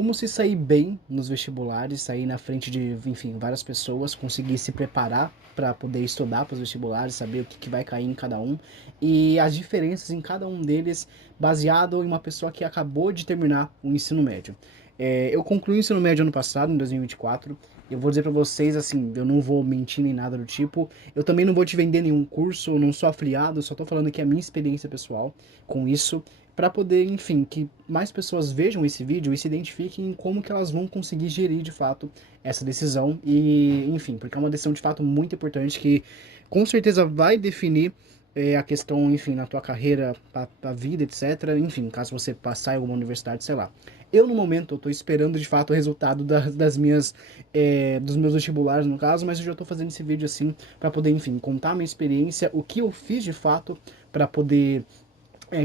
como se sair bem nos vestibulares, sair na frente de, enfim, várias pessoas, conseguir se preparar para poder estudar para os vestibulares, saber o que vai cair em cada um e as diferenças em cada um deles, baseado em uma pessoa que acabou de terminar o ensino médio. Eu concluí o ensino médio ano passado, em 2024. Eu vou dizer para vocês, assim, eu não vou mentir nem nada do tipo. Eu também não vou te vender nenhum curso, eu não sou afiliado, só tô falando aqui a minha experiência pessoal com isso, para poder, enfim, que mais pessoas vejam esse vídeo e se identifiquem em como que elas vão conseguir gerir de fato essa decisão e, enfim, porque é uma decisão de fato muito importante que com certeza vai definir a questão, enfim, na tua carreira, a vida, etc. Enfim, caso você passar em alguma universidade, sei lá. Eu, no momento, eu tô esperando de fato o resultado das minhas, dos meus vestibulares, no caso, mas eu já tô fazendo esse vídeo assim para poder, enfim, contar a minha experiência, o que eu fiz de fato para poder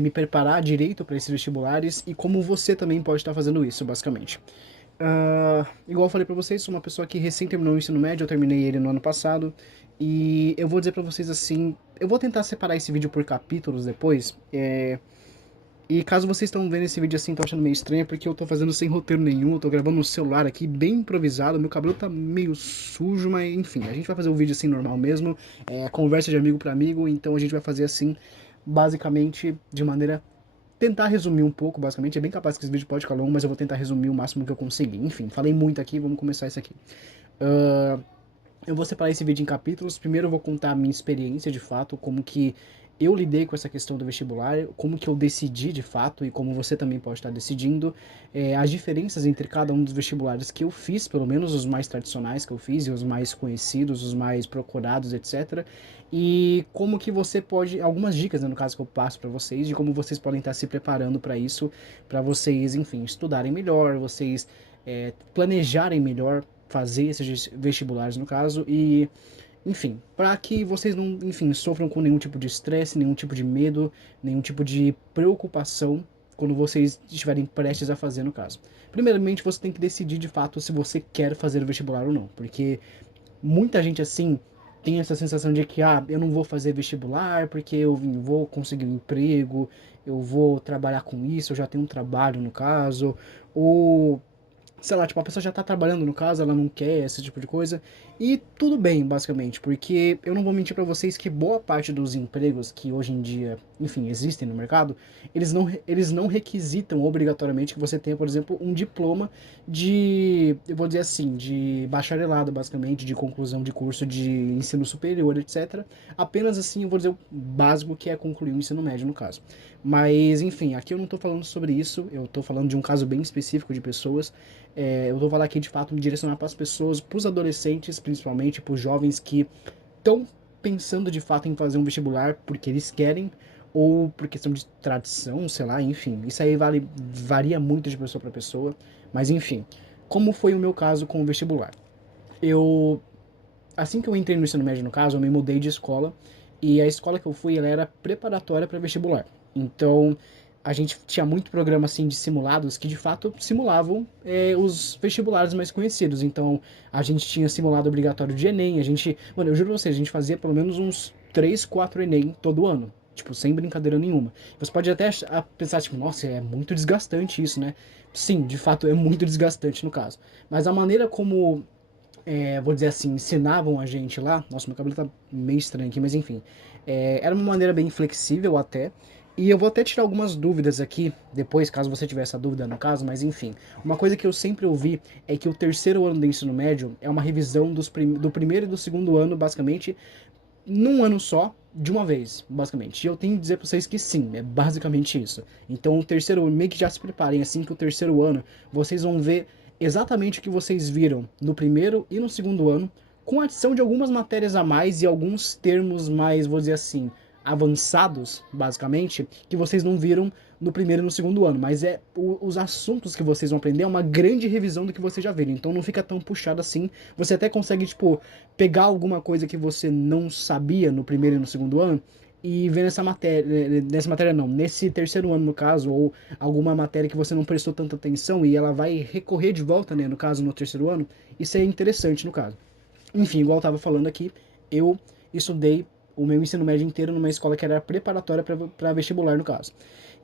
me preparar direito para esses vestibulares e como você também pode estar fazendo isso, basicamente. Igual eu falei pra vocês, sou uma pessoa que recém terminou o ensino médio, eu terminei ele no ano passado, e eu vou dizer pra vocês assim, eu vou tentar separar esse vídeo por capítulos depois, e caso vocês estão vendo esse vídeo assim, estão achando meio estranho, é porque eu tô fazendo sem roteiro nenhum, eu tô gravando no celular aqui, bem improvisado, meu cabelo tá meio sujo, mas enfim, a gente vai fazer o vídeo assim normal mesmo, conversa de amigo pra amigo, então a gente vai fazer assim, basicamente, de maneira tentar resumir um pouco, basicamente. É bem capaz que esse vídeo pode ficar longo, mas eu vou tentar resumir o máximo que eu conseguir. Enfim, falei muito aqui, vamos começar isso aqui. Uh, eu vou separar esse vídeo em capítulos. Primeiro eu vou contar a minha experiência de fato, como que eu lidei com essa questão do vestibular, como que eu decidi de fato e como você também pode estar decidindo, as diferenças entre cada um dos vestibulares que eu fiz, pelo menos os mais tradicionais que eu fiz e os mais conhecidos, os mais procurados, etc. E como que você pode, algumas dicas, né, no caso que eu passo para vocês, de como vocês podem estar se preparando para isso, para vocês, enfim, estudarem melhor, vocês planejarem melhor fazer esses vestibulares no caso e enfim, para que vocês não, enfim, sofram com nenhum tipo de estresse, nenhum tipo de medo, nenhum tipo de preocupação quando vocês estiverem prestes a fazer no caso. Primeiramente, você tem que decidir de fato se você quer fazer o vestibular ou não, porque muita gente assim tem essa sensação de que eu não vou fazer vestibular porque eu vou conseguir um emprego, eu vou trabalhar com isso, eu já tenho um trabalho no caso, ou sei lá, tipo, a pessoa já tá trabalhando no caso, ela não quer esse tipo de coisa. E tudo bem, basicamente, porque eu não vou mentir pra vocês que boa parte dos empregos que hoje em dia, enfim, existem no mercado, eles não requisitam obrigatoriamente que você tenha, por exemplo, um diploma de, eu vou dizer assim, de bacharelado, basicamente, de conclusão de curso de ensino superior, etc. Apenas assim, eu vou dizer o básico que é concluir o ensino médio, no caso. Mas, enfim, aqui eu não tô falando sobre isso, eu tô falando de um caso bem específico de pessoas. Eu vou falar aqui de fato me direcionar para as pessoas, para os adolescentes, principalmente, para os jovens que estão pensando de fato em fazer um vestibular porque eles querem ou por questão de tradição, sei lá, enfim. Isso aí varia muito de pessoa para pessoa, mas enfim. Como foi o meu caso com o vestibular? Eu, assim que eu entrei no ensino médio, no caso, eu me mudei de escola e a escola que eu fui, ela era preparatória para vestibular. Então, a gente tinha muito programa assim de simulados que de fato simulavam os vestibulares mais conhecidos. Então, a gente tinha simulado obrigatório de Enem, a gente, mano, eu juro pra vocês, a gente fazia pelo menos uns 3 4 Enem todo ano. Tipo, sem brincadeira nenhuma. Você pode até pensar, tipo, nossa, é muito desgastante isso, né? Sim, de fato é muito desgastante no caso. Mas a maneira como vou dizer assim, ensinavam a gente lá. Nossa, meu cabelo tá meio estranho aqui, mas enfim. Era uma maneira bem flexível até. E eu vou até tirar algumas dúvidas aqui, depois, caso você tiver essa dúvida no caso, mas enfim. Uma coisa que eu sempre ouvi é que o terceiro ano do ensino médio é uma revisão do primeiro e do segundo ano, basicamente, num ano só, de uma vez, basicamente. E eu tenho que dizer pra vocês que sim, é basicamente isso. Então, o terceiro ano, meio que já se preparem, assim que o terceiro ano, vocês vão ver exatamente o que vocês viram no primeiro e no segundo ano, com a adição de algumas matérias a mais e alguns termos mais, vou dizer assim, avançados, basicamente, que vocês não viram no primeiro e no segundo ano. Mas os assuntos que vocês vão aprender é uma grande revisão do que vocês já viram. Então não fica tão puxado assim. Você até consegue, tipo, pegar alguma coisa que você não sabia no primeiro e no segundo ano e ver nessa matéria não, nesse terceiro ano no caso, ou alguma matéria que você não prestou tanta atenção e ela vai recorrer de volta, né, no caso, no terceiro ano, isso é interessante no caso. Enfim, igual eu tava falando aqui, eu estudei o meu ensino médio inteiro numa escola que era preparatória para vestibular, no caso.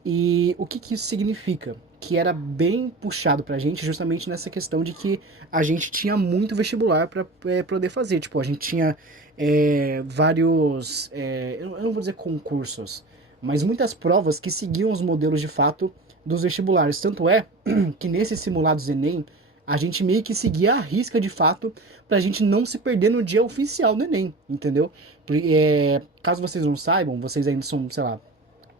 E o que que isso significa? Que era bem puxado pra gente justamente nessa questão de que a gente tinha muito vestibular para poder fazer. Tipo, a gente tinha vários, eu não vou dizer concursos, mas muitas provas que seguiam os modelos de fato dos vestibulares. Tanto é que nesses simulados Enem, a gente meio que seguia a risca de fato pra gente não se perder no dia oficial do Enem, entendeu? Caso vocês não saibam, vocês ainda são, sei lá,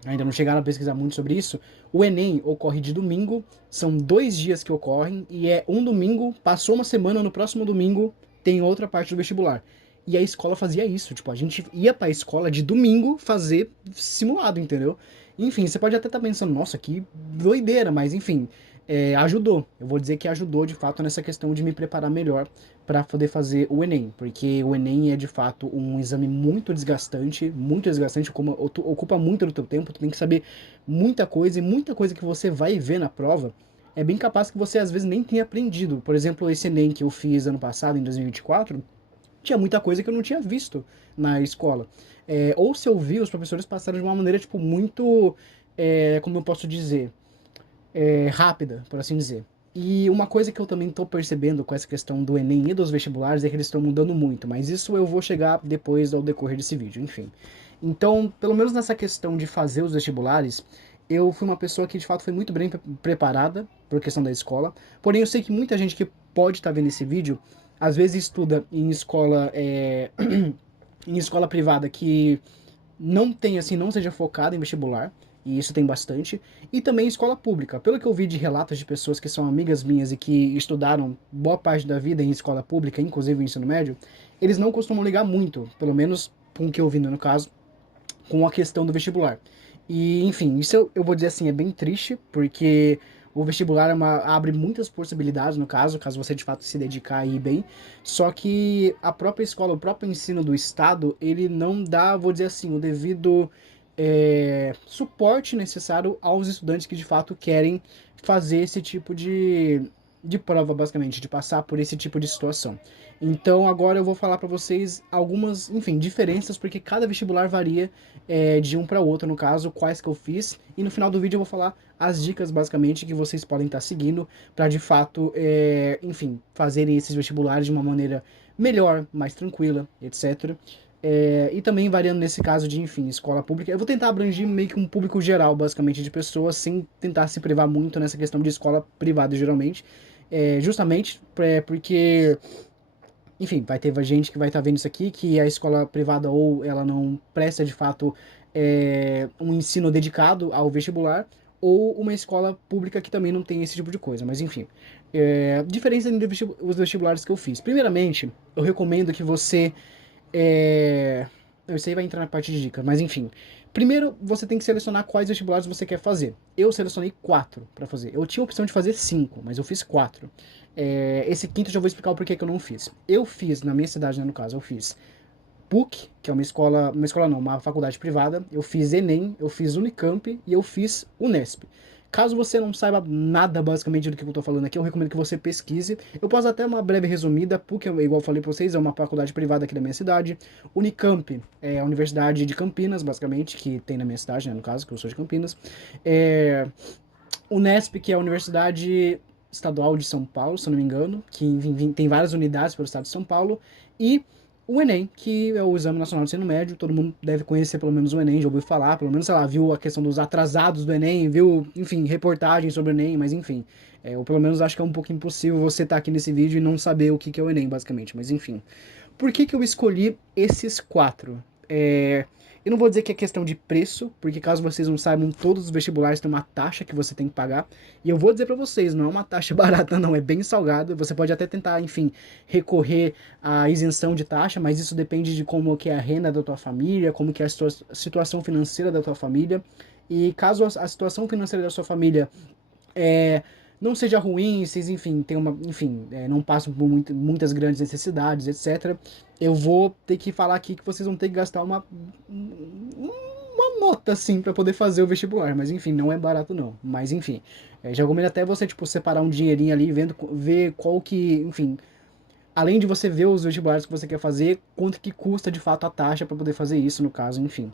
ainda não chegaram a pesquisar muito sobre isso, o Enem ocorre de domingo, são 2 dias que ocorrem, e é um domingo, passou uma semana, no próximo domingo tem outra parte do vestibular. E a escola fazia isso, tipo, a gente ia pra escola de domingo fazer simulado, entendeu? Enfim, você pode até estar pensando, nossa, que doideira, mas enfim, ajudou. Eu vou dizer que ajudou de fato nessa questão de me preparar melhor para poder fazer o Enem, porque o Enem é de fato um exame muito desgastante, ocupa muito do teu tempo, tu tem que saber muita coisa e muita coisa que você vai ver na prova é bem capaz que você às vezes nem tenha aprendido. Por exemplo, esse Enem que eu fiz ano passado, em 2024, tinha muita coisa que eu não tinha visto na escola. Ou se eu vi, os professores passaram de uma maneira, tipo, muito, como eu posso dizer, rápida, por assim dizer. E uma coisa que eu também estou percebendo com essa questão do Enem e dos vestibulares é que eles estão mudando muito, mas isso eu vou chegar depois ao decorrer desse vídeo, enfim. Então, pelo menos nessa questão de fazer os vestibulares, eu fui uma pessoa que de fato foi muito bem preparada por questão da escola. Porém, eu sei que muita gente que pode estar vendo esse vídeo, às vezes estuda em escola, em escola privada que não tem assim, não seja focada em vestibular, e isso tem bastante, e também escola pública. Pelo que eu vi de relatos de pessoas que são amigas minhas e que estudaram boa parte da vida em escola pública, inclusive o ensino médio, eles não costumam ligar muito, pelo menos com o que eu vi no caso, com a questão do vestibular. E, enfim, isso eu vou dizer assim, é bem triste, porque o vestibular abre muitas possibilidades, no caso você de fato se dedicar aí bem. Só que a própria escola, o próprio ensino do Estado, ele não dá, vou dizer assim, o devido suporte necessário aos estudantes que de fato querem fazer esse tipo de prova, basicamente, de passar por esse tipo de situação. Então agora eu vou falar para vocês algumas, enfim, diferenças, porque cada vestibular varia de um para outro, no caso, quais que eu fiz. E no final do vídeo eu vou falar as dicas, basicamente, que vocês podem estar seguindo para de fato, enfim, fazerem esses vestibulares de uma maneira melhor, mais tranquila, etc. E também variando nesse caso de, enfim, escola pública. Eu vou tentar abranger meio que um público geral, basicamente, de pessoas, sem tentar se privar muito nessa questão de escola privada, geralmente. Justamente porque enfim, vai ter gente que vai estar vendo isso aqui, que a escola privada ou ela não presta de fato um ensino dedicado ao vestibular, ou uma escola pública que também não tem esse tipo de coisa. Mas enfim, diferença entre os vestibulares que eu fiz. Primeiramente, eu recomendo que você é... Isso aí vai entrar na parte de dicas, mas enfim. Primeiro, você tem que selecionar quais vestibulares você quer fazer. Eu selecionei 4 para fazer. Eu tinha a opção de fazer 5, mas eu fiz 4. Esse quinto eu já vou explicar o porquê que eu não fiz. Eu fiz, na minha cidade, né, no caso, eu fiz PUC, que é uma escola não, uma faculdade privada. Eu fiz Enem, eu fiz Unicamp e eu fiz Unesp. Caso você não saiba nada basicamente do que eu estou falando aqui, eu recomendo que você pesquise. Eu posso até uma breve resumida. PUC, igual eu falei para vocês, é uma faculdade privada aqui da minha cidade. Unicamp é a Universidade de Campinas, basicamente, que tem na minha cidade, né, no caso, que eu sou de Campinas. É... Unesp, que é a Universidade Estadual de São Paulo, se eu não me engano, que enfim, tem várias unidades pelo estado de São Paulo. E o Enem, que é o Exame Nacional de Ensino Médio, todo mundo deve conhecer pelo menos o Enem, já ouviu falar, pelo menos, sei lá, viu a questão dos atrasados do Enem, viu, enfim, reportagens sobre o Enem, mas enfim, eu pelo menos acho que é um pouco impossível você estar aqui nesse vídeo e não saber o que é o Enem, basicamente, mas enfim. Por que que eu escolhi esses 4? Eu não vou dizer que é questão de preço, porque caso vocês não saibam, todos os vestibulares têm uma taxa que você tem que pagar. E eu vou dizer para vocês, não é uma taxa barata, não, é bem salgado. Você pode até tentar, enfim, recorrer à isenção de taxa, mas isso depende de como que é a renda da tua família, como que é a situação financeira da tua família. E caso a situação financeira da sua família é, não seja ruim, vocês, enfim, tem uma, enfim, não passam por muitas grandes necessidades, etc. Eu vou ter que falar aqui que vocês vão ter que gastar uma nota, assim, para poder fazer o vestibular, mas enfim, não é barato não. Mas enfim, já recomendo até você, tipo, separar um dinheirinho ali, ver qual que, enfim, além de você ver os vestibulares que você quer fazer, quanto que custa de fato a taxa para poder fazer isso, no caso, enfim.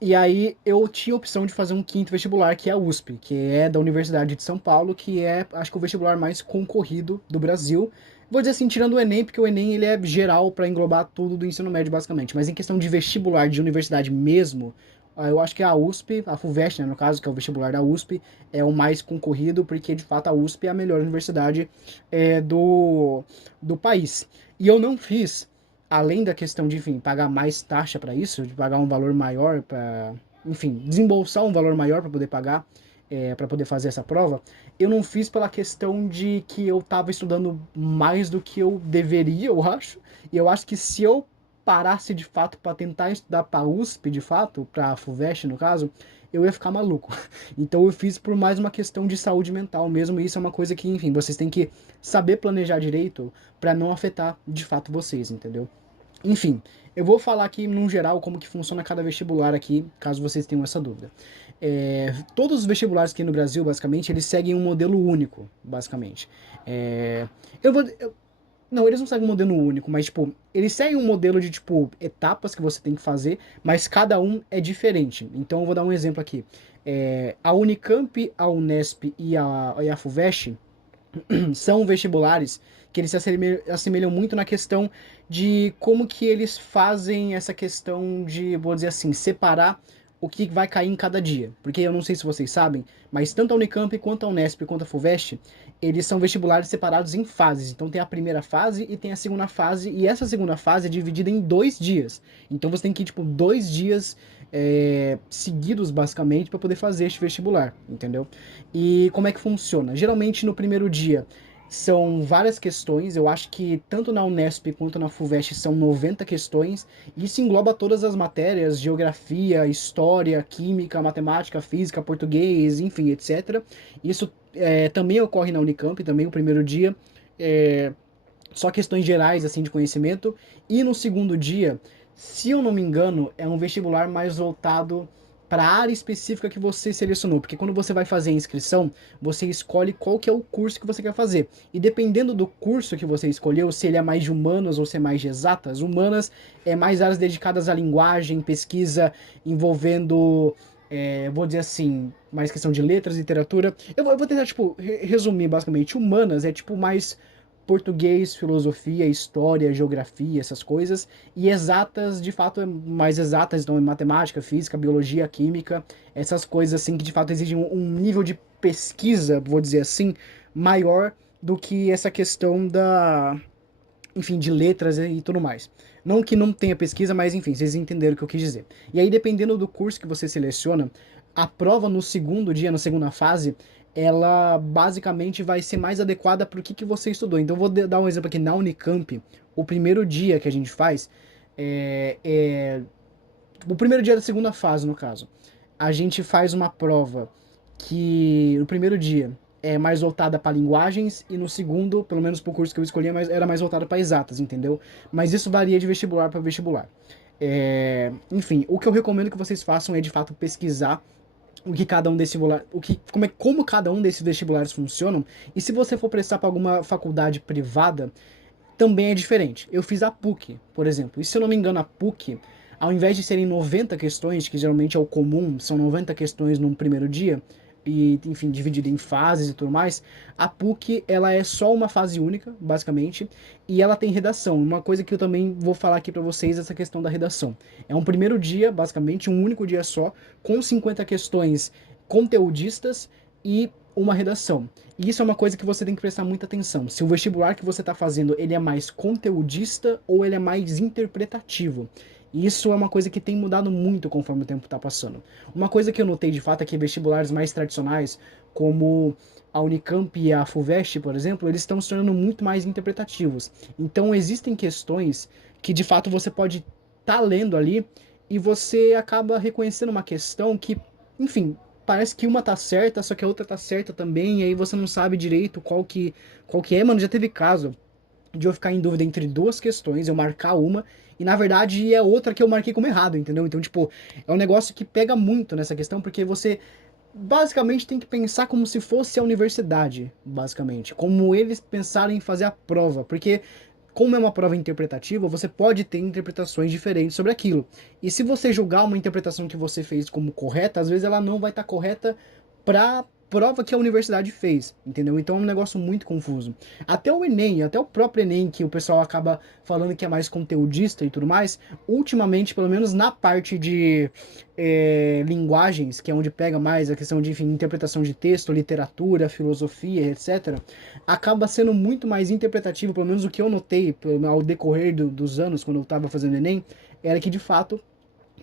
E aí eu tinha a opção de fazer um quinto vestibular, que é a USP, que é da Universidade de São Paulo, que é, acho que o vestibular mais concorrido do Brasil. Vou dizer assim, tirando o Enem, porque o Enem ele é geral para englobar tudo do ensino médio, basicamente. Mas em questão de vestibular de universidade mesmo, eu acho que a USP, a FUVEST, né, no caso, que é o vestibular da USP, é o mais concorrido, porque de fato a USP é a melhor universidade do país. E eu não fiz, além da questão de, enfim, pagar mais taxa para isso, de pagar um valor maior para, enfim, desembolsar um valor maior para poder pagar, para poder fazer essa prova, eu não fiz pela questão de que eu estava estudando mais do que eu deveria, eu acho. E eu acho que se eu parasse de fato para tentar estudar para USP, de fato, para a FUVEST no caso, eu ia ficar maluco. Então eu fiz por mais uma questão de saúde mental mesmo, e isso é uma coisa que, enfim, vocês têm que saber planejar direito para não afetar de fato vocês, entendeu? Enfim, eu vou falar aqui no geral como que funciona cada vestibular aqui, caso vocês tenham essa dúvida. Todos os vestibulares aqui no Brasil, basicamente, eles seguem um modelo único, basicamente. É, eu vou, eu- não, eles não seguem um modelo único, mas, tipo, eles seguem um modelo de, tipo, etapas que você tem que fazer, mas cada um é diferente. Então, eu vou dar um exemplo aqui. A Unicamp, a Unesp e a FUVEST, são vestibulares que eles se assemelham muito na questão de como que eles fazem essa questão de, vou dizer assim, separar o que vai cair em cada dia. Porque eu não sei se vocês sabem, mas tanto a Unicamp quanto a Unesp quanto a FUVEST, eles são vestibulares separados em fases. Então tem a primeira fase e tem a segunda fase, e essa segunda fase é dividida em 2 dias. Então você tem que ir, tipo, 2 dias seguidos, basicamente, para poder fazer este vestibular, entendeu? E como é que funciona? Geralmente no primeiro dia são várias questões, eu acho que tanto na Unesp quanto na FUVEST são 90 questões, e isso engloba todas as matérias, geografia, história, química, matemática, física, português, enfim, etc. Isso também ocorre na Unicamp, também o primeiro dia, é, só questões gerais assim de conhecimento, e no segundo dia, se eu não me engano, é um vestibular mais voltado para a área específica que você selecionou, porque quando você vai fazer a inscrição, você escolhe qual que é o curso que você quer fazer. E dependendo do curso que você escolheu, se ele é mais de humanas ou se é mais de exatas, humanas é mais áreas dedicadas à linguagem, pesquisa envolvendo vou dizer assim, mais questão de letras, literatura. Eu vou tentar, tipo, resumir basicamente. Humanas é tipo mais português, filosofia, história, geografia, essas coisas, e exatas, de fato, é mais exatas, então é matemática, física, biologia, química, essas coisas assim que de fato exigem um nível de pesquisa, vou dizer assim, maior do que essa questão da, enfim, de letras e tudo mais. Não que não tenha pesquisa, mas enfim, vocês entenderam o que eu quis dizer. E aí, dependendo do curso que você seleciona, a prova no segundo dia, na segunda fase, ela basicamente vai ser mais adequada para o que você estudou. Então, eu vou dar um exemplo aqui na Unicamp. O primeiro dia que a gente faz é o primeiro dia da segunda fase, no caso. A gente faz uma prova que no primeiro dia é mais voltada para linguagens e no segundo, pelo menos pro curso que eu escolhi, era mais voltada para exatas, entendeu? Mas isso varia de vestibular para vestibular. Enfim, o que eu recomendo que vocês façam é de fato pesquisar o que cada um desses vestibular, como cada um desses vestibulares funcionam. E se você for prestar para alguma faculdade privada, também é diferente. Eu fiz a PUC, por exemplo. E se eu não me engano, a PUC, ao invés de serem 90 questões, que geralmente é o comum, são 90 questões num primeiro dia, e, enfim, dividida em fases e tudo mais, a PUC, ela é só uma fase única, basicamente, e ela tem redação. Uma coisa que eu também vou falar aqui para vocês, essa questão da redação. É um primeiro dia, basicamente, um único dia só, com 50 questões conteudistas e uma redação. E isso é uma coisa que você tem que prestar muita atenção. Se o vestibular que você está fazendo ele é mais conteudista ou ele é mais interpretativo. E isso é uma coisa que tem mudado muito conforme o tempo está passando. Uma coisa que eu notei de fato é que vestibulares mais tradicionais, como a Unicamp e a FUVEST, por exemplo, eles estão se tornando muito mais interpretativos. Então existem questões que de fato você pode estar lendo ali e você acaba reconhecendo uma questão que, enfim, parece que uma tá certa, só que a outra tá certa também, e aí você não sabe direito qual que é. Mano, já teve caso de eu ficar em dúvida entre duas questões, eu marcar uma, e na verdade é outra que eu marquei como errado, entendeu? Então, tipo, é um negócio que pega muito nessa questão, porque você basicamente tem que pensar como se fosse a universidade, basicamente. Como eles pensaram em fazer a prova, porque como é uma prova interpretativa, você pode ter interpretações diferentes sobre aquilo. E se você julgar uma interpretação que você fez como correta, às vezes ela não vai estar correta para prova que a universidade fez, entendeu? Então é um negócio muito confuso. Até o Enem, até o próprio Enem, que o pessoal acaba falando que é mais conteudista e tudo mais, ultimamente, pelo menos na parte de linguagens, que é onde pega mais a questão de, enfim, interpretação de texto, literatura, filosofia, etc., acaba sendo muito mais interpretativo, pelo menos o que eu notei ao decorrer dos anos, quando eu estava fazendo Enem, era que, de fato,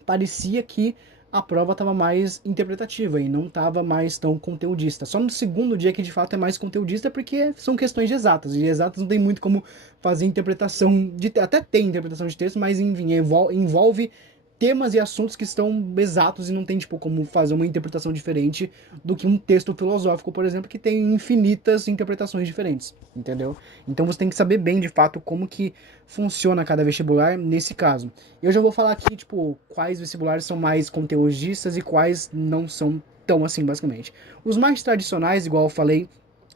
parecia que a prova estava mais interpretativa e não estava mais tão conteudista. Só no segundo dia que de fato é mais conteudista, porque são questões de exatas. E exatas não tem muito como fazer interpretação de até tem interpretação de texto, mas enfim, envolve temas e assuntos que estão exatos e não tem tipo como fazer uma interpretação diferente do que um texto filosófico, por exemplo, que tem infinitas interpretações diferentes, entendeu? Então você tem que saber bem de fato como que funciona cada vestibular nesse caso. Eu já vou falar aqui, tipo, quais vestibulares são mais conteudistas e quais não são tão assim, basicamente. Os mais tradicionais, igual eu falei,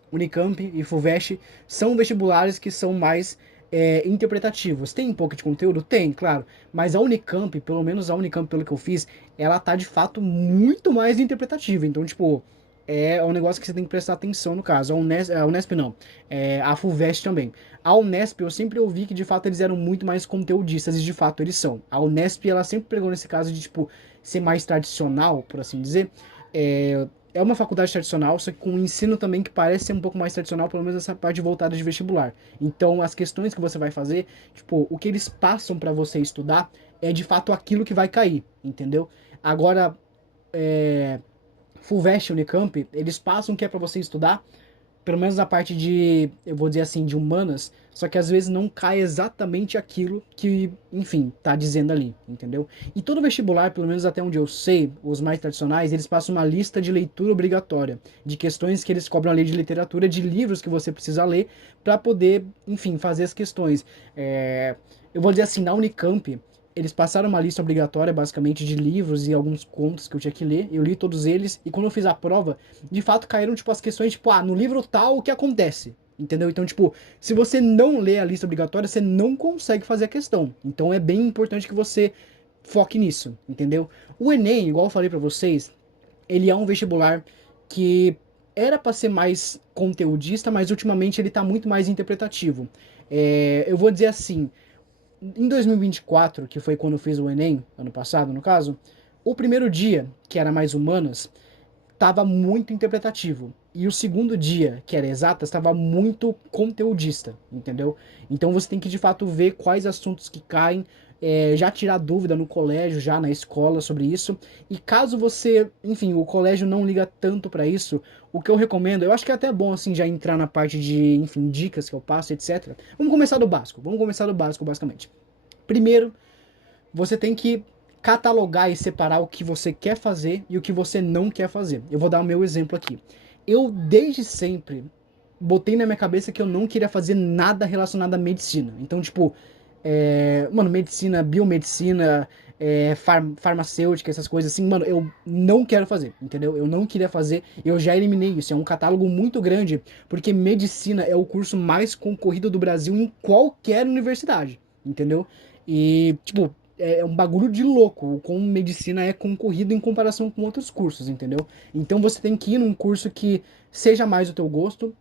Unicamp e FUVEST, são vestibulares que são mais interpretativos. Tem um pouco de conteúdo? Tem, claro. Mas a Unicamp, pelo menos a Unicamp, pelo que eu fiz, ela tá de fato muito mais interpretativa. Então, tipo, é um negócio que você tem que prestar atenção no caso. A Unesp não. A FUVEST também. A Unesp, eu sempre ouvi que de fato eles eram muito mais conteudistas, e de fato eles são. A Unesp, ela sempre pegou nesse caso de, tipo, ser mais tradicional, por assim dizer. É uma faculdade tradicional, só que com um ensino também que parece ser um pouco mais tradicional, pelo menos essa parte voltada de vestibular. Então, as questões que você vai fazer, tipo, o que eles passam para você estudar é de fato aquilo que vai cair, entendeu? Agora, FUVEST, Unicamp, eles passam o que é para você estudar, pelo menos na parte de, eu vou dizer assim, de humanas, só que às vezes não cai exatamente aquilo que, enfim, tá dizendo ali, entendeu? E todo vestibular, pelo menos até onde eu sei, os mais tradicionais, eles passam uma lista de leitura obrigatória, de questões que eles cobram a lei de literatura, de livros que você precisa ler para poder, enfim, fazer as questões. Eu vou dizer assim, na Unicamp, eles passaram uma lista obrigatória, basicamente, de livros e alguns contos que eu tinha que ler. Eu li todos eles, e quando eu fiz a prova, de fato caíram, tipo, as questões, tipo, no livro tal, o que acontece? Entendeu? Então, tipo, se você não lê a lista obrigatória, você não consegue fazer a questão. Então é bem importante que você foque nisso, entendeu? O Enem, igual eu falei pra vocês, ele é um vestibular que era para ser mais conteudista, mas ultimamente ele tá muito mais interpretativo. Eu vou dizer assim, em 2024, que foi quando eu fiz o Enem, ano passado, no caso, o primeiro dia, que era mais humanas, estava muito interpretativo. E o segundo dia, que era exatas, estava muito conteudista, entendeu? Então você tem que de fato ver quais assuntos que caem, já tirar dúvida no colégio, já na escola sobre isso. E caso você, enfim, o colégio não liga tanto para isso, o que eu recomendo, eu acho que é até bom assim já entrar na parte de, enfim, dicas que eu passo, etc. Vamos começar do básico. Vamos começar do básico, basicamente. Primeiro, você tem que catalogar e separar o que você quer fazer e o que você não quer fazer. Eu vou dar o meu exemplo aqui. Eu, desde sempre, botei na minha cabeça que eu não queria fazer nada relacionado à medicina. Então, tipo, mano, medicina, biomedicina, farmacêutica, essas coisas assim, mano, eu não quero fazer, entendeu? Eu não queria fazer, eu já eliminei isso. É um catálogo muito grande, porque medicina é o curso mais concorrido do Brasil em qualquer universidade, entendeu? E, tipo, é um bagulho de louco, como medicina é concorrido em comparação com outros cursos, entendeu? Então você tem que ir num curso que seja mais o teu gosto,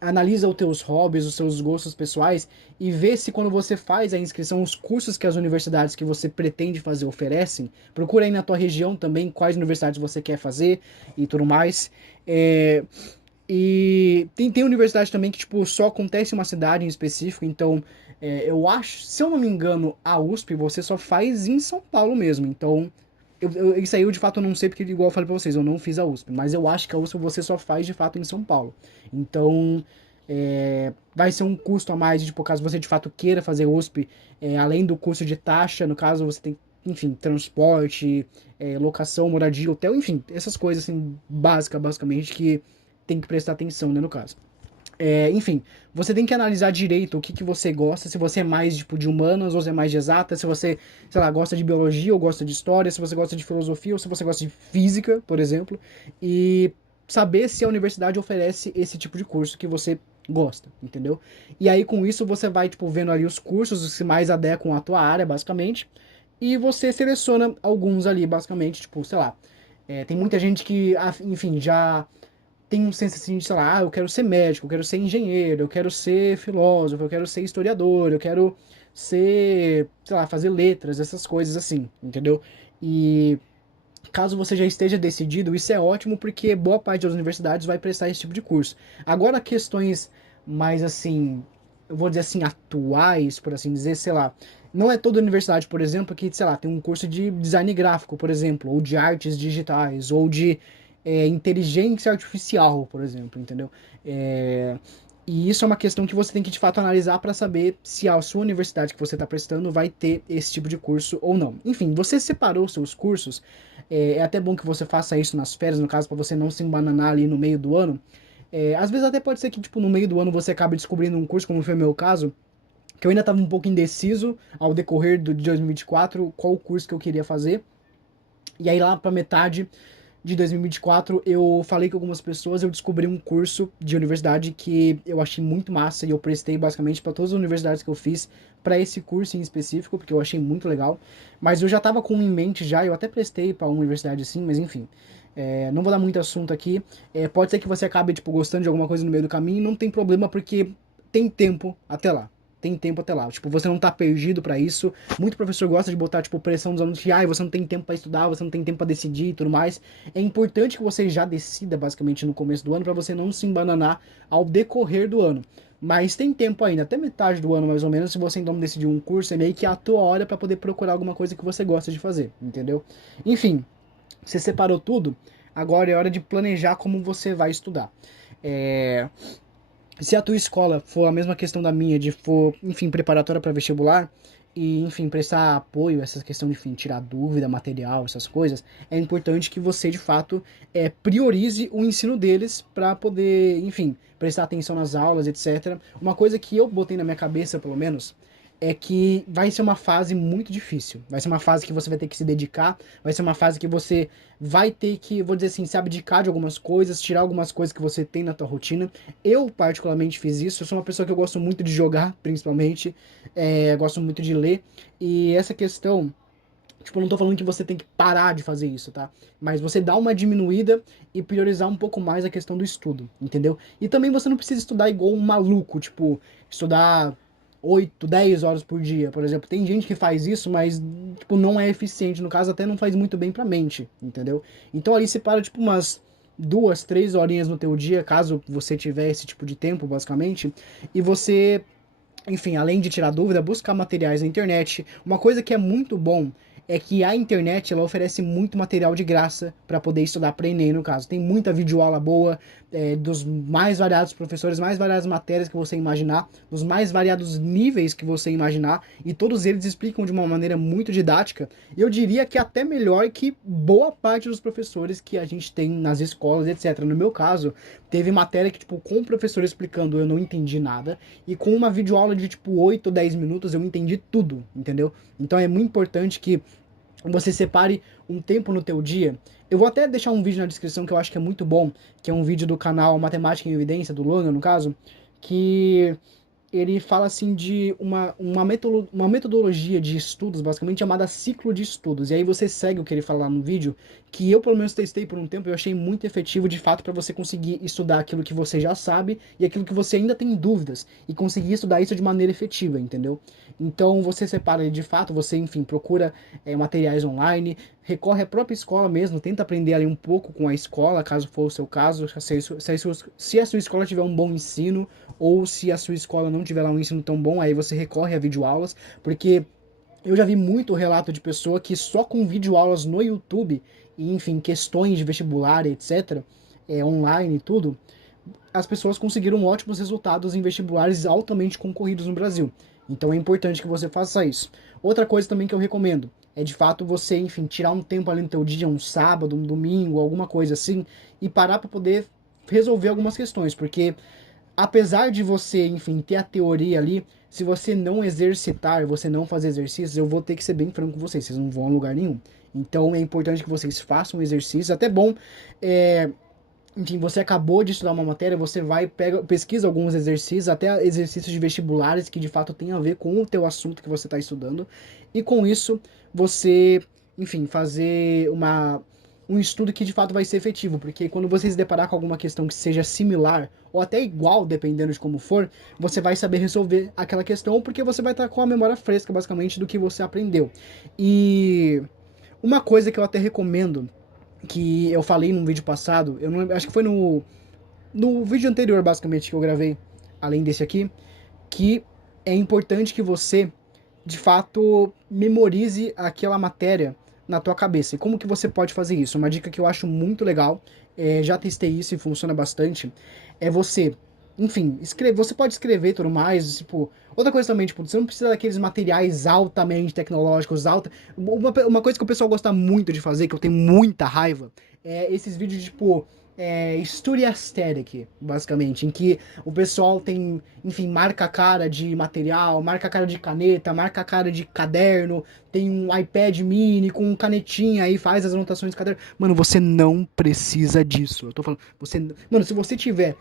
analisa os teus hobbies, os seus gostos pessoais e vê se quando você faz a inscrição, os cursos que as universidades que você pretende fazer oferecem. Procura aí na tua região também quais universidades você quer fazer e tudo mais. E tem universidade também que, tipo, só acontece em uma cidade em específico, então eu acho, se eu não me engano, a USP você só faz em São Paulo mesmo, então isso aí eu de fato não sei, porque igual eu falei pra vocês, eu não fiz a USP, mas eu acho que a USP você só faz de fato em São Paulo. Então vai ser um custo a mais, tipo, caso você de fato queira fazer USP, além do custo de taxa, no caso você tem, enfim, transporte, locação, moradia, hotel, enfim, essas coisas assim, basicamente, que tem que prestar atenção, né, no caso. Enfim, você tem que analisar direito o que, que você gosta, se você é mais tipo de humanas ou se é mais de exatas, se você, sei lá, gosta de biologia ou gosta de história, se você gosta de filosofia ou se você gosta de física, por exemplo. E saber se a universidade oferece esse tipo de curso que você gosta, entendeu? E aí com isso você vai, tipo, vendo ali os cursos que mais adequam à tua área, basicamente, e você seleciona alguns ali, basicamente, tipo, sei lá, tem muita gente que, enfim, já tem um senso assim de, sei lá, eu quero ser médico, eu quero ser engenheiro, eu quero ser filósofo, eu quero ser historiador, eu quero ser, sei lá, fazer letras, essas coisas assim, entendeu? E caso você já esteja decidido, isso é ótimo porque boa parte das universidades vai prestar esse tipo de curso. Agora, questões mais assim, eu vou dizer assim, atuais, por assim dizer, sei lá. Não é toda universidade, por exemplo, que, sei lá, tem um curso de design gráfico, por exemplo, ou de artes digitais, ou de inteligência artificial, por exemplo, entendeu? É, e isso é uma questão que você tem que de fato analisar para saber se a sua universidade que você está prestando vai ter esse tipo de curso ou não. Enfim, você separou seus cursos, é até bom que você faça isso nas férias, no caso, para você não se embananar ali no meio do ano. Às vezes até pode ser que, tipo, no meio do ano você acabe descobrindo um curso, como foi o meu caso, que eu ainda estava um pouco indeciso ao decorrer de 2024, qual curso que eu queria fazer. E aí lá para metade de 2024 eu falei com algumas pessoas, eu descobri um curso de universidade que eu achei muito massa e eu prestei basicamente para todas as universidades que eu fiz para esse curso em específico, porque eu achei muito legal. Mas eu já estava com um em mente já, eu até prestei para uma universidade assim, mas enfim. Não vou dar muito assunto aqui. Pode ser que você acabe tipo, gostando de alguma coisa no meio do caminho, não tem problema porque tem tempo até lá. Tem tempo até lá. Tipo, você não tá perdido para isso. Muito professor gosta de botar, tipo, pressão dos alunos que, você não tem tempo para estudar, você não tem tempo para decidir e tudo mais. É importante que você já decida, basicamente, no começo do ano, para você não se embananar ao decorrer do ano. Mas tem tempo ainda, até metade do ano, mais ou menos, se você então decidir um curso, é meio que a tua hora para poder procurar alguma coisa que você gosta de fazer, entendeu? Enfim, você separou tudo, agora é hora de planejar como você vai estudar. É, se a tua escola for a mesma questão da minha, de for, enfim, preparatória para vestibular, e, enfim, prestar apoio, essa questão de, enfim, tirar dúvida, material, essas coisas, é importante que você, de fato, priorize o ensino deles para poder, enfim, prestar atenção nas aulas, etc. Uma coisa que eu botei na minha cabeça, pelo menos, é que vai ser uma fase muito difícil. Vai ser uma fase que você vai ter que se dedicar, vai ser uma fase que você vai ter que, vou dizer assim, se abdicar de algumas coisas, tirar algumas coisas que você tem na tua rotina. Eu, particularmente, fiz isso. Eu sou uma pessoa que eu gosto muito de jogar, principalmente. Gosto muito de ler. E essa questão, tipo, eu não tô falando que você tem que parar de fazer isso, tá? Mas você dá uma diminuída e priorizar um pouco mais a questão do estudo, entendeu? E também você não precisa estudar igual um maluco, tipo, estudar 8, 10 horas por dia, por exemplo. Tem gente que faz isso, mas, tipo, não é eficiente. No caso, até não faz muito bem pra mente, entendeu? Então ali separa, tipo, umas 2, 3 horinhas no teu dia, caso você tiver esse tipo de tempo, basicamente, e você, enfim, além de tirar dúvida, buscar materiais na internet. Uma coisa que é muito bom é que a internet ela oferece muito material de graça para poder estudar para Enem, no caso. Tem muita videoaula boa, dos mais variados professores, mais variadas matérias que você imaginar, dos mais variados níveis que você imaginar, e todos eles explicam de uma maneira muito didática. E eu diria que até melhor que boa parte dos professores que a gente tem nas escolas, etc. No meu caso, teve matéria que, tipo, com o professor explicando eu não entendi nada, e com uma videoaula de tipo 8 ou 10 minutos eu entendi tudo, entendeu? Então é muito importante que você separe um tempo no teu dia. Eu vou até deixar um vídeo na descrição que eu acho que é muito bom, que é um vídeo do canal Matemática em Evidência, do Logan, no caso, que ele fala assim de uma metodologia de estudos, basicamente chamada ciclo de estudos. E aí você segue o que ele fala lá no vídeo, que eu pelo menos testei por um tempo e eu achei muito efetivo de fato para você conseguir estudar aquilo que você já sabe e aquilo que você ainda tem dúvidas e conseguir estudar isso de maneira efetiva, entendeu? Então você separa de fato, você enfim procura materiais online, recorre à própria escola mesmo, tenta aprender ali um pouco com a escola, caso for o seu caso, se a sua escola tiver um bom ensino, ou se a sua escola não tiver lá um ensino tão bom, aí você recorre a videoaulas, porque eu já vi muito relato de pessoa que só com videoaulas no YouTube, e enfim, questões de vestibular, etc., online e tudo, as pessoas conseguiram ótimos resultados em vestibulares altamente concorridos no Brasil. Então é importante que você faça isso. Outra coisa também que eu recomendo é de fato você, enfim, tirar um tempo ali no teu dia, um sábado, um domingo, alguma coisa assim, e parar para poder resolver algumas questões, porque apesar de você, enfim, ter a teoria ali, se você não exercitar, você não fazer exercícios, eu vou ter que ser bem franco com vocês não vão a lugar nenhum. Então é importante que vocês façam exercícios, até bom é, enfim, você acabou de estudar uma matéria, você vai, pesquisa alguns exercícios, até exercícios de vestibulares que de fato tem a ver com o teu assunto que você está estudando, e com isso você, enfim, fazer um estudo que de fato vai ser efetivo, porque quando você se deparar com alguma questão que seja similar, ou até igual, dependendo de como for, você vai saber resolver aquela questão, porque você vai estar com a memória fresca, basicamente, do que você aprendeu. E uma coisa que eu até recomendo, que eu falei num vídeo passado, eu não acho que foi no vídeo anterior, basicamente, que eu gravei, além desse aqui, que é importante que você, de fato, memorize aquela matéria na tua cabeça. E como que você pode fazer isso? Uma dica que eu acho muito legal, já testei isso e funciona bastante, é você, enfim, escrever, você pode escrever e tudo mais, tipo, outra coisa também, tipo, você não precisa daqueles materiais altamente tecnológicos, uma coisa que o pessoal gosta muito de fazer, que eu tenho muita raiva, é esses vídeos, tipo, Study Aesthetic, basicamente, em que o pessoal tem, enfim, marca a cara de material, marca a cara de caneta, marca a cara de caderno, tem um iPad mini com canetinha aí, faz as anotações de caderno. Mano, você não precisa disso. Eu tô falando, mano, se você tiver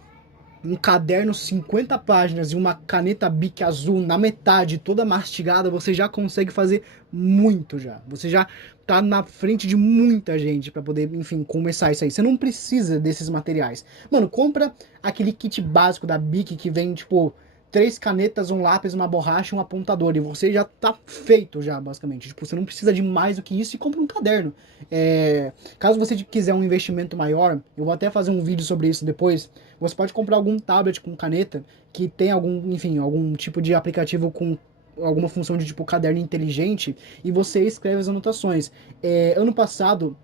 um caderno 50 páginas e uma caneta Bic azul na metade, toda mastigada, você já consegue fazer muito já. Você já tá na frente de muita gente para poder, enfim, começar isso aí. Você não precisa desses materiais. Mano, compra aquele kit básico da Bic que vem, tipo, 3 canetas, um lápis, uma borracha e um apontador. E você já tá feito já, basicamente. Tipo, você não precisa de mais do que isso e compra um caderno. Caso você quiser um investimento maior, eu vou até fazer um vídeo sobre isso depois. Você pode comprar algum tablet com caneta que tem algum, enfim, algum tipo de aplicativo com alguma função de tipo caderno inteligente e você escreve as anotações. Ano passado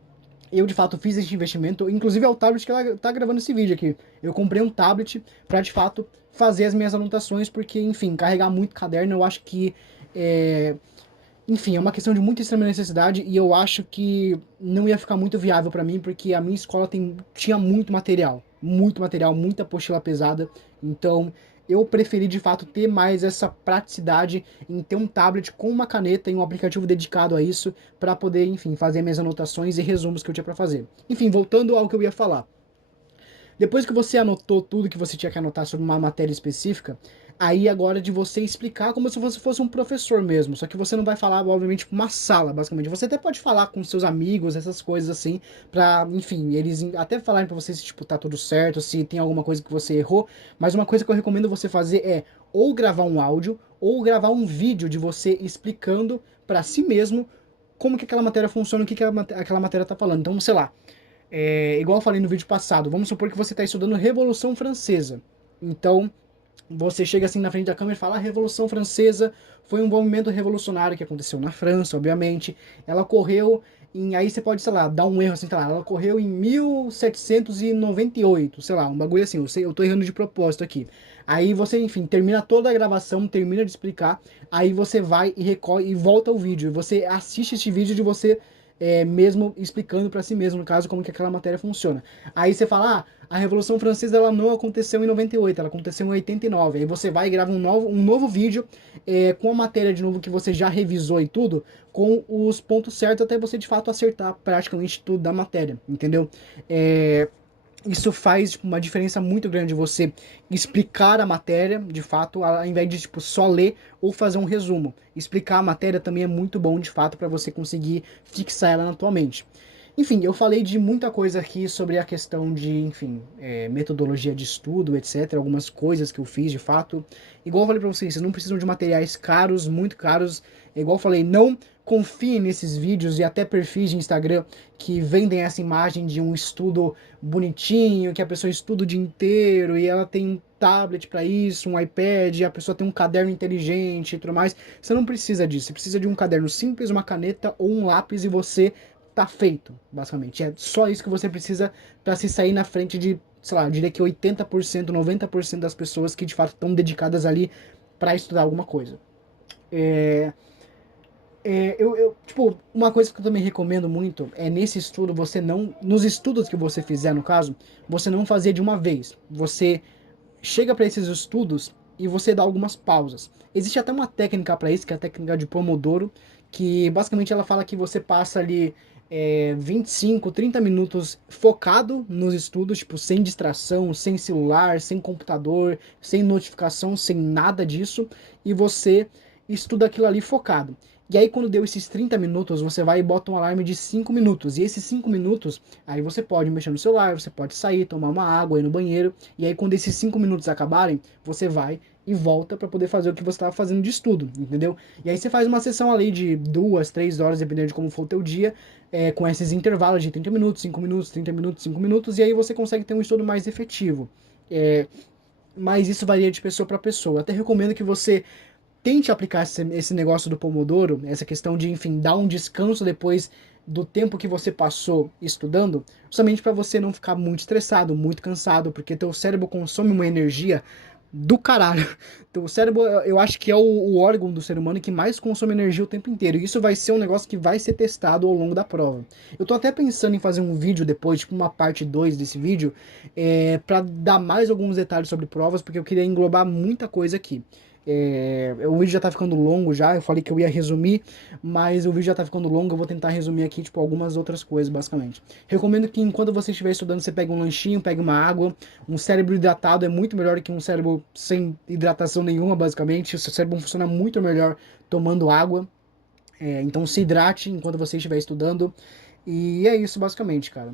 eu de fato fiz esse investimento, inclusive é o tablet que ela tá gravando esse vídeo aqui. Eu comprei um tablet para de fato fazer as minhas anotações, porque, enfim, carregar muito caderno eu acho que é, enfim, é uma questão de muita extrema necessidade e eu acho que não ia ficar muito viável para mim, porque a minha escola tinha muito material, muita apostila pesada. Então, eu preferi de fato ter mais essa praticidade em ter um tablet com uma caneta e um aplicativo dedicado a isso para poder, enfim, fazer minhas anotações e resumos que eu tinha para fazer. Enfim, voltando ao que eu ia falar. Depois que você anotou tudo que você tinha que anotar sobre uma matéria específica, aí agora é de você explicar como se você fosse um professor mesmo. Só que você não vai falar, obviamente, para uma sala, basicamente. Você até pode falar com seus amigos, essas coisas assim, pra, enfim, eles até falarem para você se, tipo, tá tudo certo, se tem alguma coisa que você errou. Mas uma coisa que eu recomendo você fazer é ou gravar um áudio, ou gravar um vídeo de você explicando para si mesmo como que aquela matéria funciona, o que aquela matéria tá falando. Então, sei lá, igual eu falei no vídeo passado, vamos supor que você está estudando Revolução Francesa. Então, você chega assim na frente da câmera e fala: a Revolução Francesa foi um movimento revolucionário que aconteceu na França, obviamente. Ela ocorreu em. Aí você pode, sei lá, dar um erro assim, sei lá, ela ocorreu em 1798, sei lá, um bagulho assim. Eu tô errando de propósito aqui. Aí você, enfim, termina toda a gravação, termina de explicar, aí você vai e recorre e volta o vídeo. Você assiste esse vídeo de você mesmo explicando para si mesmo, no caso, como que aquela matéria funciona. Aí você fala: ah, a Revolução Francesa ela não aconteceu em 98, ela aconteceu em 89. Aí você vai e grava um novo vídeo com a matéria de novo que você já revisou e tudo, com os pontos certos até você de fato acertar praticamente tudo da matéria, entendeu? Isso faz tipo, uma diferença muito grande você explicar a matéria, de fato, ao invés de tipo, só ler ou fazer um resumo. Explicar a matéria também é muito bom, de fato, para você conseguir fixar ela na tua mente. Enfim, eu falei de muita coisa aqui sobre a questão de, enfim, metodologia de estudo, etc. Algumas coisas que eu fiz de fato. Igual eu falei pra vocês não precisam de materiais caros, muito caros. Igual eu falei, não confiem nesses vídeos e até perfis de Instagram que vendem essa imagem de um estudo bonitinho, que a pessoa estuda o dia inteiro e ela tem um tablet para isso, um iPad, a pessoa tem um caderno inteligente e tudo mais. Você não precisa disso. Você precisa de um caderno simples, uma caneta ou um lápis e você tá feito, basicamente. É só isso que você precisa para se sair na frente de, sei lá, eu diria que 80%, 90% das pessoas que de fato estão dedicadas ali para estudar alguma coisa. Tipo, uma coisa que eu também recomendo muito é nesse estudo você não, nos estudos que você fizer no caso, você não fazer de uma vez. Você chega para esses estudos e você dá algumas pausas. Existe até uma técnica para isso, que é a técnica de Pomodoro, que basicamente ela fala que você passa ali 25, 30 minutos focado nos estudos, tipo, sem distração, sem celular, sem computador, sem notificação, sem nada disso, e você estuda aquilo ali focado. E aí, quando deu esses 30 minutos, você vai e bota um alarme de 5 minutos. E esses 5 minutos, aí você pode mexer no celular, você pode sair, tomar uma água, ir no banheiro. E aí, quando esses 5 minutos acabarem, você vai e volta para poder fazer o que você estava fazendo de estudo, entendeu? E aí você faz uma sessão ali de 2, 3 horas, dependendo de como for o teu dia, com esses intervalos de 30 minutos, 5 minutos, 30 minutos, 5 minutos, e aí você consegue ter um estudo mais efetivo. Mas isso varia de pessoa para pessoa. Até recomendo que você tente aplicar esse negócio do Pomodoro, essa questão de, enfim, dar um descanso depois do tempo que você passou estudando, justamente para você não ficar muito estressado, muito cansado, porque teu cérebro consome uma energia do caralho. Teu cérebro, eu acho que é o órgão do ser humano que mais consome energia o tempo inteiro. E isso vai ser um negócio que vai ser testado ao longo da prova. Eu tô até pensando em fazer um vídeo depois, tipo uma parte 2 desse vídeo, para dar mais alguns detalhes sobre provas, porque eu queria englobar muita coisa aqui. O vídeo já tá ficando longo já, eu falei que eu ia resumir, mas o vídeo já tá ficando longo, eu vou tentar resumir aqui, tipo, algumas outras coisas, basicamente. Recomendo que enquanto você estiver estudando, você pegue um lanchinho, pegue uma água. Um cérebro hidratado é muito melhor que um cérebro sem hidratação nenhuma, basicamente. O seu cérebro funciona muito melhor tomando água. Então se hidrate enquanto você estiver estudando. E é isso, basicamente, cara.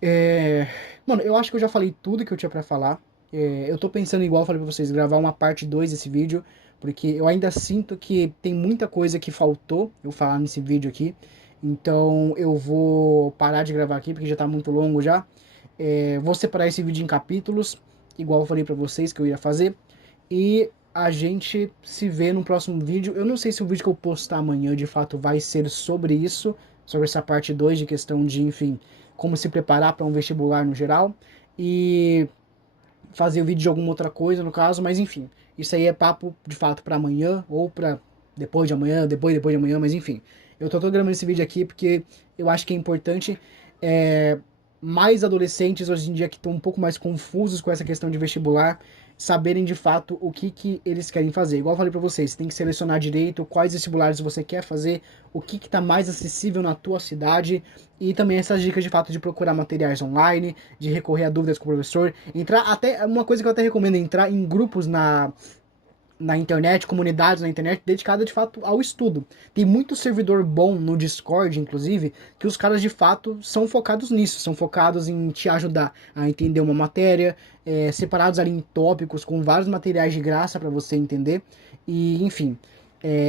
É... Mano, eu acho que eu já falei tudo que eu tinha pra falar. Eu tô pensando, igual eu falei pra vocês, gravar uma parte 2 desse vídeo, porque eu ainda sinto que tem muita coisa que faltou eu falar nesse vídeo aqui. Então eu vou parar de gravar aqui, porque já tá muito longo já. Vou separar esse vídeo em capítulos, igual eu falei pra vocês que eu ia fazer. E a gente se vê no próximo vídeo. Eu não sei se o vídeo que eu postar amanhã de fato vai ser sobre isso, sobre essa parte 2 de questão de, enfim, como se preparar para um vestibular no geral. E fazer o vídeo de alguma outra coisa, no caso, mas enfim. Isso aí é papo de fato para amanhã ou para depois de amanhã, depois de amanhã, mas enfim. Eu tô gravando esse vídeo aqui porque eu acho que é importante. É, Mais adolescentes hoje em dia que estão um pouco mais confusos com essa questão de vestibular, saberem de fato o que eles querem fazer. Igual eu falei para vocês, você tem que selecionar direito quais vestibulares você quer fazer, o que está mais acessível na tua cidade e também essas dicas de fato de procurar materiais online, de recorrer a dúvidas com o professor, entrar até uma coisa que eu até recomendo é entrar em grupos na internet, comunidades na internet dedicadas de fato ao estudo. Tem muito servidor bom no Discord, inclusive, que os caras de fato são focados nisso, são focados em te ajudar a entender uma matéria, separados ali em tópicos com vários materiais de graça para você entender. E enfim,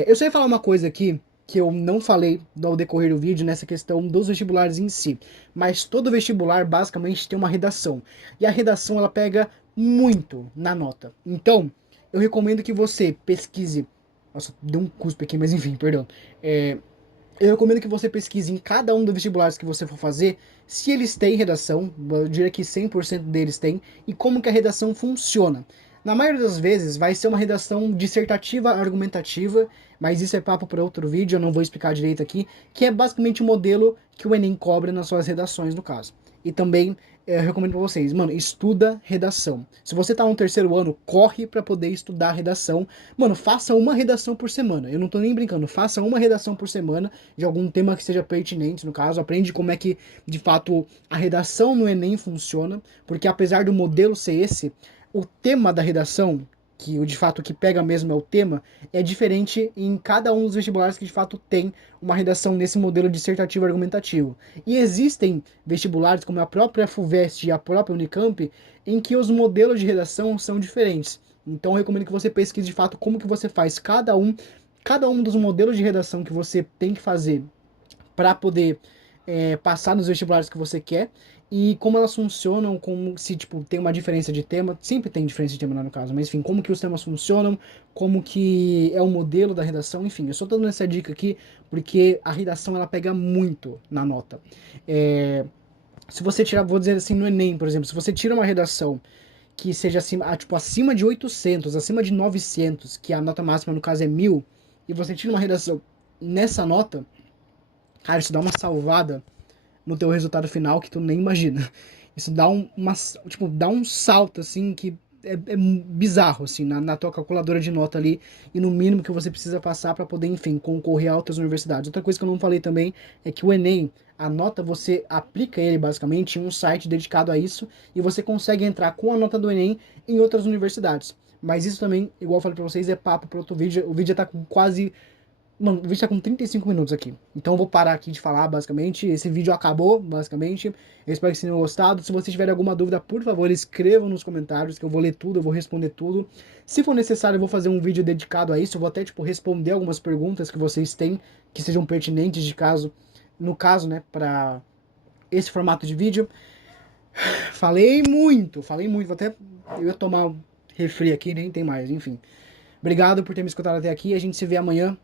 eu sei falar uma coisa aqui que eu não falei ao decorrer do vídeo nessa questão dos vestibulares em si, mas todo vestibular basicamente tem uma redação e a redação ela pega muito na nota. Então eu recomendo que você pesquise. Nossa, deu um cuspe aqui, mas enfim, perdão. Eu recomendo que você pesquise em cada um dos vestibulares que você for fazer, se eles têm redação, eu diria que 100% deles têm, e como que a redação funciona. Na maioria das vezes vai ser uma redação dissertativa argumentativa, mas isso é papo para outro vídeo, eu não vou explicar direito aqui, que é basicamente o modelo que o Enem cobra nas suas redações, no caso. E também eu recomendo para vocês, mano, estuda redação. Se você tá no terceiro ano, corre para poder estudar redação. Mano, faça uma redação por semana. Eu não tô nem brincando, faça uma redação por semana de algum tema que seja pertinente, no caso, aprende como é que, de fato, a redação no Enem funciona, porque apesar do modelo ser esse, o tema da redação, que o de fato que pega mesmo é o tema, é diferente em cada um dos vestibulares que de fato tem uma redação nesse modelo dissertativo argumentativo. E existem vestibulares, como a própria FUVEST e a própria Unicamp, em que os modelos de redação são diferentes. Então eu recomendo que você pesquise de fato como que você faz cada um dos modelos de redação que você tem que fazer para poder passar nos vestibulares que você quer e como elas funcionam, como se tipo tem uma diferença de tema, sempre tem diferença de tema lá no caso, mas enfim, como que os temas funcionam, como que é o modelo da redação, enfim, eu só tô dando essa dica aqui porque a redação ela pega muito na nota. Se você tirar, vou dizer assim, no Enem, por exemplo, se você tira uma redação que seja acima de 800, acima de 900, que a nota máxima no caso é 1000, e você tira uma redação nessa nota, cara, isso dá uma salvada no teu resultado final que tu nem imagina. Isso dá dá um salto assim que, é bizarro, assim, na tua calculadora de nota ali, e no mínimo que você precisa passar para poder, enfim, concorrer a outras universidades. Outra coisa que eu não falei também é que o Enem, a nota, você aplica ele basicamente em um site dedicado a isso, e você consegue entrar com a nota do Enem em outras universidades. Mas isso também, igual eu falei pra vocês, é papo para outro vídeo. O vídeo já tá com quase. Mano, o vídeo tá com 35 minutos aqui. Então eu vou parar aqui de falar, basicamente. Esse vídeo acabou, basicamente. Eu espero que vocês tenham gostado. Se vocês tiverem alguma dúvida, por favor, escrevam nos comentários, que eu vou ler tudo, eu vou responder tudo. Se for necessário, eu vou fazer um vídeo dedicado a isso. Eu vou até, tipo, responder algumas perguntas que vocês têm, que sejam pertinentes de caso, no caso, né, para esse formato de vídeo. Falei muito, falei muito. Vou até. Eu ia tomar um refri aqui, nem tem mais, enfim. Obrigado por ter me escutado até aqui. A gente se vê amanhã